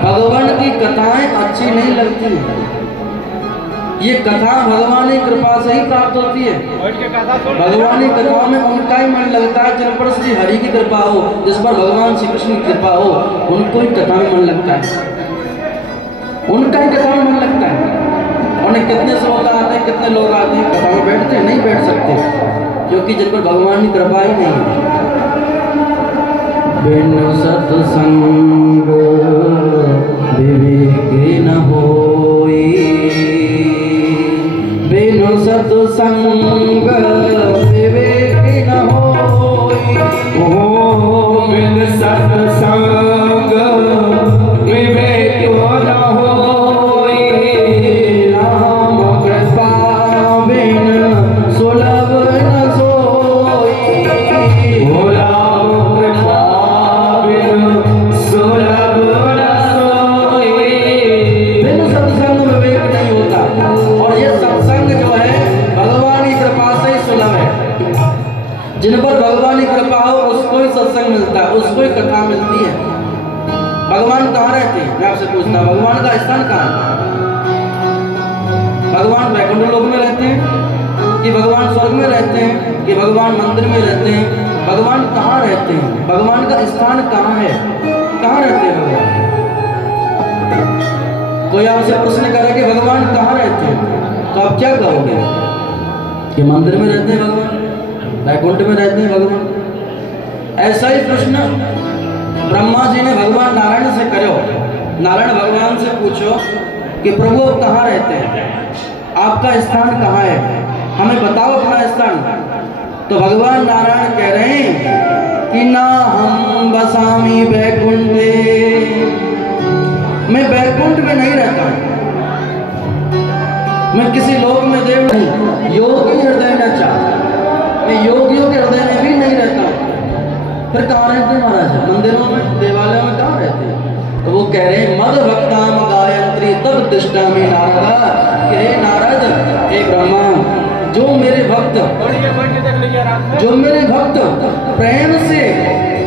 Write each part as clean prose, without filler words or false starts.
भगवान की कथाएं अच्छी नहीं लगती हैं। ये कथा भगवान की कृपा से ही प्राप्त होती है। भगवान की कथाओं में उनका ही मन लगता है जिन पर श्री हरि की कृपा हो, जिस पर भगवान श्री कृष्ण की कृपा हो, उनको ही कथा में मन लगता है, उनका ही कथा में मन लगता है। उन्हें कितने श्रोता आते हैं, कितने लोग आते हैं, कथा में बैठते हैं, नहीं बैठ सकते, क्योंकि जिन पर भगवान की कृपा ही नहीं है। बिनु सत्संग विवेक न होई, बिनु सत्संग विवेक न होई, ओ बिन सत्संग विवेक न होई, राम कृपा बिन सुलभ न सोई, ओ राम कृपा बिन सुलभ न सोई। बिन सत्संग विवेक नहीं होता। और ये सत्संग जो है भगवान की कृपा से ही सुलभ है। जिन पर भगवान की कृपा हो उसको ही सत्संग मिलता है, उसको ही कथा मिलती है। भगवान कहाँ रहते हैं? मैं आपसे पूछता हूँ, भगवान का स्थान कहाँ है? भगवान वैकुंठ लोक में रहते हैं कि भगवान स्वर्ग में रहते हैं कि भगवान मंदिर में रहते हैं? भगवान कहाँ रहते हैं? भगवान का स्थान कहाँ है? कहाँ रहते हैं भगवान? कोई आपसे प्रश्न करे कि भगवान कहाँ रहते हैं, तो आप क्या कहोगे? कि मंदिर में रहते हैं भगवान, वैकुंठ में रहते हैं भगवान। ऐसा ही प्रश्न ब्रह्मा जी ने भगवान नारायण से करो। नारायण भगवान से पूछो कि प्रभु आप कहाँ रहते हैं, आपका स्थान कहाँ है, हमें बताओ अपना स्थान। तो भगवान नारायण कह रहे हैं कि ना हम बसामी वैकुंठे, मैं वैकुंठ में नहीं रहता हूँ, मैं किसी लोक में देव नहीं, योगी हृदय न चाह, मैं योगियों के हृदय में भी नहीं रहता हूँ। फिर कहाँ रहते हैं महाराज? मंदिरों में, देवालयों में कहाँ रहते हैं? तो वो कह रहे हैं मद भक्ताम गायत्री तब दिष्टा में नारदा, कि हे नारद, हे ब्रह्मा, जो मेरे भक्त प्रेम से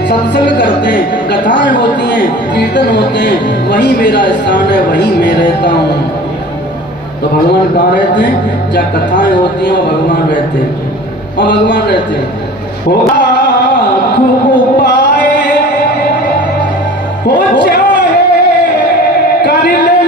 सत्संग करते हैं, कथाएं होती हैं, कीर्तन होते हैं, वही मेरा स्थान है, वही मैं रहता हूँ। तो भगवान कहाँ रहते हैं? जहाँ कथाएं होती हैं वहाँ भगवान रहते हैं, वहाँ भगवान रहते हैं। हो खूब पाए हो चाहे कर ले